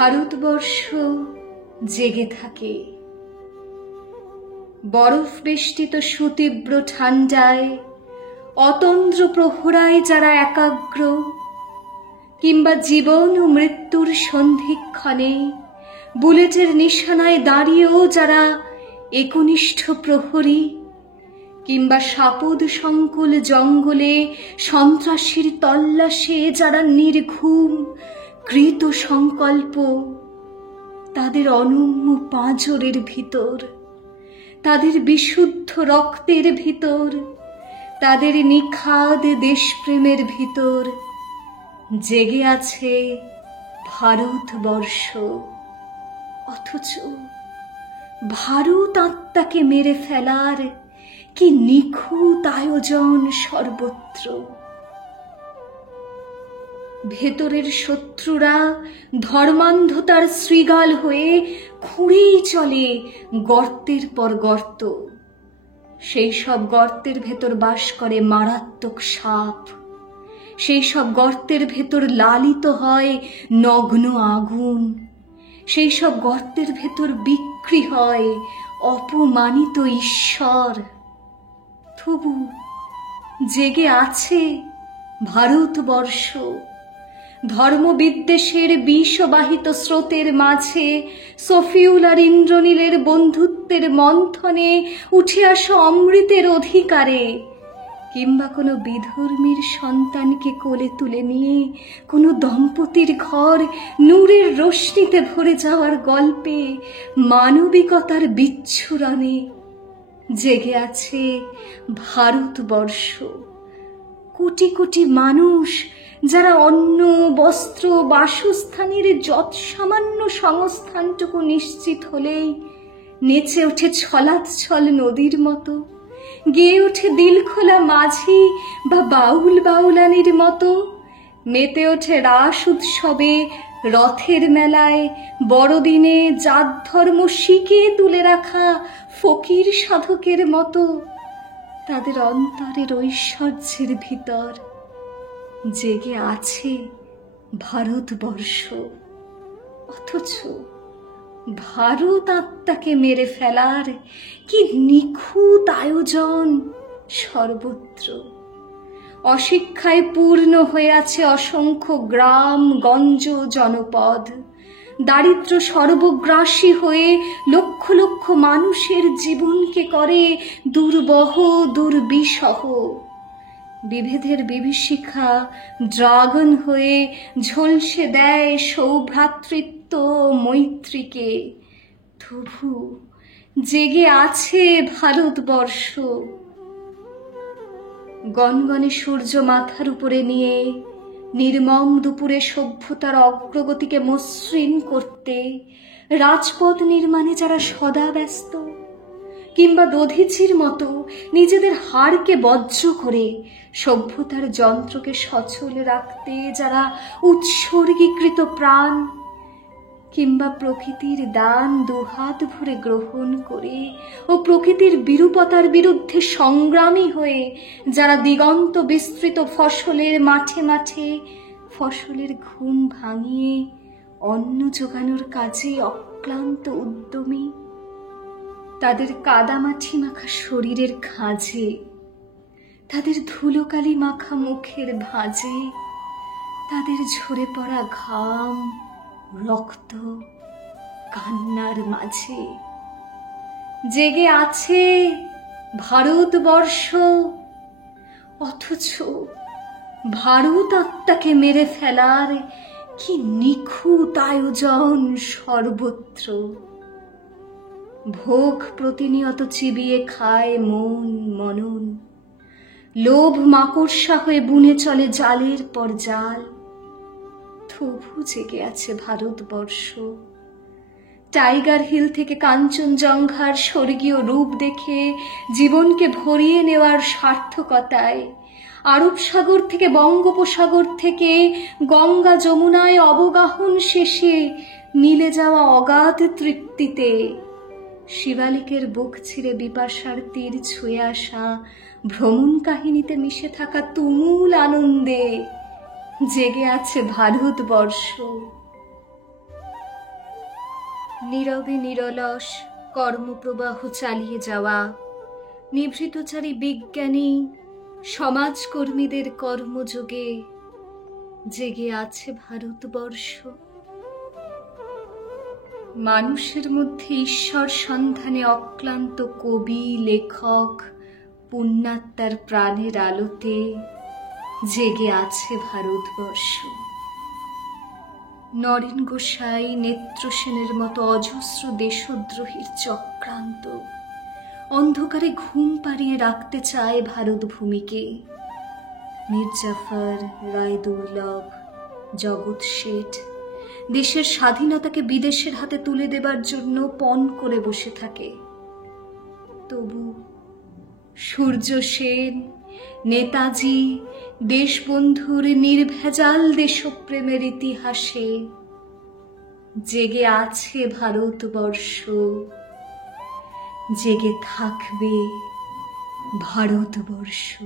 ভারতবর্ষ জেগে থাকে। বরফ বেষ্টিত সুতীব্র ঠান্ডায়, অতন্দ্র প্রহরায় যারা একাগ্র, কিংবা জীবন ও মৃত্যুর সন্ধিক্ষণে বুলেটের নিশানায় দাঁড়িয়েও যারা একনিষ্ঠ প্রহরী, কিংবা সাপদ সংকুল জঙ্গলে সন্ত্রাসীর তল্লাশে যারা নির্ঘুম কৃত সংকল্প, তাদের অনম্য পাঁজরের ভিতর, তাদের বিশুদ্ধ রক্তের ভিতর, তাদের নিখাদ দেশপ্রেমের ভিতর জেগে আছে ভারতবর্ষ। অথচ ভারত আত্মাকে মেরে ফেলার কি নিখুঁত আয়োজন সর্বত্র। ভেতরের শত্রুরা ধর্মান্ধতার শৃগাল হয়ে খুঁড়েই চলে গর্তের পর গর্ত। সেই সব গর্তের ভেতর বাস করে মারাত্মক সাপ, সেই সব গর্তের ভেতর লালিত হয় নগ্ন আগুন, সেই সব গর্তের ভেতর বিক্রি হয় অপমানিত ঈশ্বর। তবু জেগে আছে ভারতবর্ষ। ধর্মবিদ্বেষের বিষবাহিত স্রোতের মাঝে সফিউল আর ইন্দ্রনীলের বন্ধুত্বের মন্থনে উঠে আসা অমৃতের অধিকারে, কিংবা কোনো বিধর্মীর সন্তানকে কোলে তুলে নিয়ে কোনো দম্পতির ঘর নূরের রশ্মিতে ভরে যাওয়ার গল্পে মানবিকতার বিচ্ছুরণে জেগে আছে ভারতবর্ষ। কোটি কোটি মানুষ যারা অন্ন, বস্ত্র, বাসস্থানের যৎ সামান্য সংস্থানটুকু নিশ্চিত হলেই নেচে ওঠে ছলাৎছল নদীর মতো, গেয়ে ওঠে দিলখোলা মাঝি বা বাউল বাউলানির মতো, মেতে ওঠে রাস উৎসবে, রথের মেলায়, বড়দিনে জাত ধর্ম শিখিয়ে তুলে রাখা ফকির সাধকের মতো। তাদের অন্তরের ঐশ্বর্যের ভিতর জেগে আছে ভারতবর্ষ। অথচ ভারত আত্মাকে মেরে ফেলার কি নিখুঁত আয়োজন সর্বত্র। অশিক্ষায় পূর্ণ হয়ে আছে অসংখ্য গ্রাম গঞ্জ জনপদ। দারিদ্র্য সর্বগ্রাসী হয়ে লক্ষ লক্ষ মানুষের জীবনকে করে দুর্বহ দুর্বিষহ। বিভেদের বিভীষিকা ড্রাগন হয়ে ঝলসে দেয় সৌভ্রাতৃত্ব মৈত্রীকে। তবু জেগে আছে ভারতবর্ষ। গনগনে সূর্য মাথার উপরে নিয়ে নির্মম দুপুরে সভ্যতার অগ্রগতিকে মসৃণ করতে রাজপথ নির্মাণে যারা সদা ব্যস্ত, কিংবা দধিচির মতো নিজেদের হাড়কে বজ্র করে সভ্যতার যন্ত্রকে সচল রাখতে যারা উৎসর্গীকৃত প্রাণ, কিংবা প্রকৃতির দান দুহাত ভরে গ্রহণ করে ও প্রকৃতির বিরূপতার বিরুদ্ধে সংগ্রামী হয়ে যারা দিগন্ত বিস্তৃত ফসলের মাঠে মাঠে ফসলের ঘুম ভাঙিয়ে অন্ন জোগানোর কাজে অক্লান্ত উদ্যমী, তাদের কাদামাটি মাখা শরীরের খাঁজে, তাদের ধুলোকালি মাখা মুখের ভাঁজে, তাদের ঝরে পড়া ঘাম, রক্ত, কান্নার মাঝে জেগে আছে ভারতবর্ষ। অথচ ভারত আত্মাকে মেরে ফেলার কি নিখুঁত আয়োজন সর্বত্র। ভোগ প্রতিনিয়ত চিবিয়ে খায় মন মনন, লোভ মাকড়সা হয়ে বুনে চলে জালের পর জাল। তবু জেগে আছে ভারতবর্ষ। টাইগার হিল থেকে কাঞ্চনজঙ্ঘার স্বর্গীয় রূপ দেখে জীবনকে ভরিয়ে নেওয়ার সার্থকতায়, আরব সাগর থেকে বঙ্গোপসাগর থেকে গঙ্গা যমুনায় অবগাহন শেষে মিলে যাওয়া অগাধ তৃপ্তিতে, শিবালিকের বুক ছিঁড়ে বিপাশার তীর ছুঁয়ে আসা ভ্রমণ কাহিনীতে মিশে থাকা তুমুল আনন্দে জেগে আছে ভারতবর্ষ। নীরবে নিরলস কর্মপ্রবাহ চালিয়ে যাওয়া নিভৃতচারী বিজ্ঞানী সমাজকর্মীদের কর্মযোগে জেগে আছে ভারতবর্ষ। মানুষের মধ্যে ঈশ্বর সন্ধানে অক্লান্ত কবি, লেখক, পুণ্যাত্মার প্রাণের আলোতে জেগে আছে ভারতবর্ষ। নরেন গোসাই, নেত্রসেনের মতো অজস্র দেশদ্রোহীর চক্রান্ত অন্ধকারে ঘুম পাড়িয়ে রাখতে চায় ভারত ভূমিকে। মীরজাফর, রায়দুর্লভ, জগৎ শেঠ দেশের স্বাধীনতাকে বিদেশের হাতে তুলে দেবার জন্য পণ করে বসে থাকে। তবু সূর্য সেন, নেতাজি, দেশবন্ধুর নির্ভেজাল দেশপ্রেমের ইতিহাসে জেগে আছে ভারতবর্ষ, জেগে থাকবে ভারতবর্ষ।